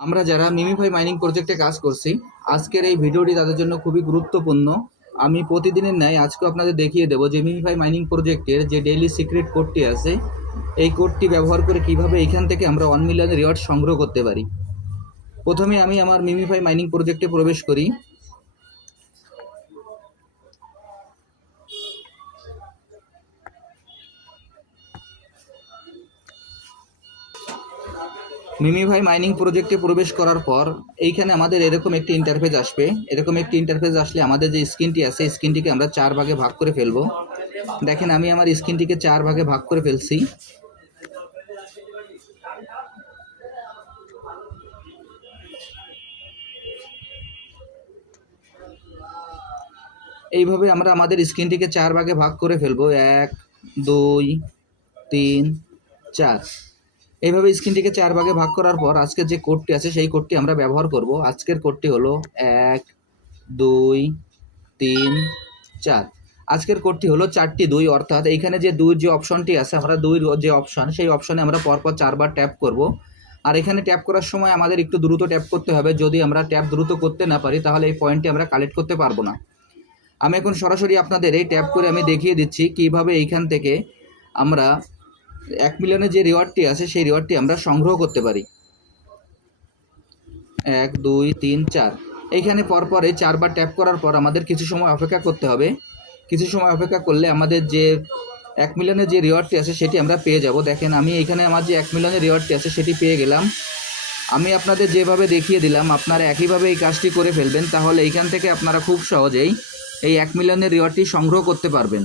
আমরা যারা MemeFi mining প্রজেক্টে কাজ করছি, আজকের এই ভিডিওটি তাদের জন্য খুবই গুরুত্বপূর্ণ। আমি প্রতিদিনের ন্যায় আজকে আপনাদের দেখিয়ে দেবো যে মিমিফাই মাইনিং প্রজেক্টের যে ডেইলি সিক্রেট কোডটি আছে, এই কোডটি ব্যবহার করে কীভাবে এখান থেকে আমরা ওয়ান মিলিয়ন রিওয়ার্ড সংগ্রহ করতে পারি। প্রথমে আমি আমার মিমিফাই মাইনিং প্রজেক্টে প্রবেশ করি। মিমিভাই মাইনিং প্রজেক্টে প্রবেশ করার পর, এইখানে আমাদের এরকম একটি ইন্টারফেস আসবে। এরকম একটি ইন্টারফেস আসলে আমাদের যে স্ক্রিনটি আছে স্ক্রিনটিকে আমরা চার ভাগে ভাগ করে ফেলব। দেখেন, আমি আমার স্ক্রিনটিকে চার ভাগে ভাগ করে ফেলছি। এইভাবে আমরা আমাদের স্ক্রিনটিকে চার ভাগে ভাগ করে ফেলব। এক, দুই, তিন, চার। এইভাবে স্ক্রিনটিকে চার ভাগে ভাগ করার পর আজকের যে কোডটি আছে, সেই কোডটি আমরা ব্যবহার করব। আজকের কোডটি হলো এক, দুই, তিন, চার। আজকের কোডটি হলো চারটি দুই, অর্থাৎ এইখানে যে দুই যে অপশনটি আছে, আমরা দুই যে অপশন সেই অপশনে আমরা পরপর চারবার ট্যাপ করব। আর এখানে ট্যাপ করার সময় আমাদের একটু দ্রুত ট্যাপ করতে হবে। যদি আমরা ট্যাপ দ্রুত করতে না পারি, তাহলে এই পয়েন্টটি আমরা কালেক্ট করতে পারব না। আমি এখন সরাসরি আপনাদের এই ট্যাপ করে আমি দেখিয়ে দিচ্ছি কীভাবে এইখান থেকে আমরা এক মিলিয়নের যে রিওয়ার্ডটি আছে, সেই রিওয়ার্ডটি আমরা সংগ্রহ করতে পারি। এক, দুই, তিন, চার। এইখানে পরপর চারবার ট্যাপ করার পর আমাদের কিছু সময় অপেক্ষা করতে হবে। কিছু সময় অপেক্ষা করলে আমাদের যে এক মিলিয়নের যে রিওয়ার্ডটি আছে, সেটি আমরা পেয়ে যাব। দেখেন, আমি এখানে আমার যে এক মিলিয়নের রিওয়ার্ডটি আছে, সেটি পেয়ে গেলাম। আমি আপনাদের যেভাবে দেখিয়ে দিলাম, আপনারা একইভাবে এই কাজটি করে ফেলবেন, তাহলে এইখান থেকে আপনারা খুব সহজেই এই এক মিলিয়নের রিওয়ার্ডটি সংগ্রহ করতে পারবেন।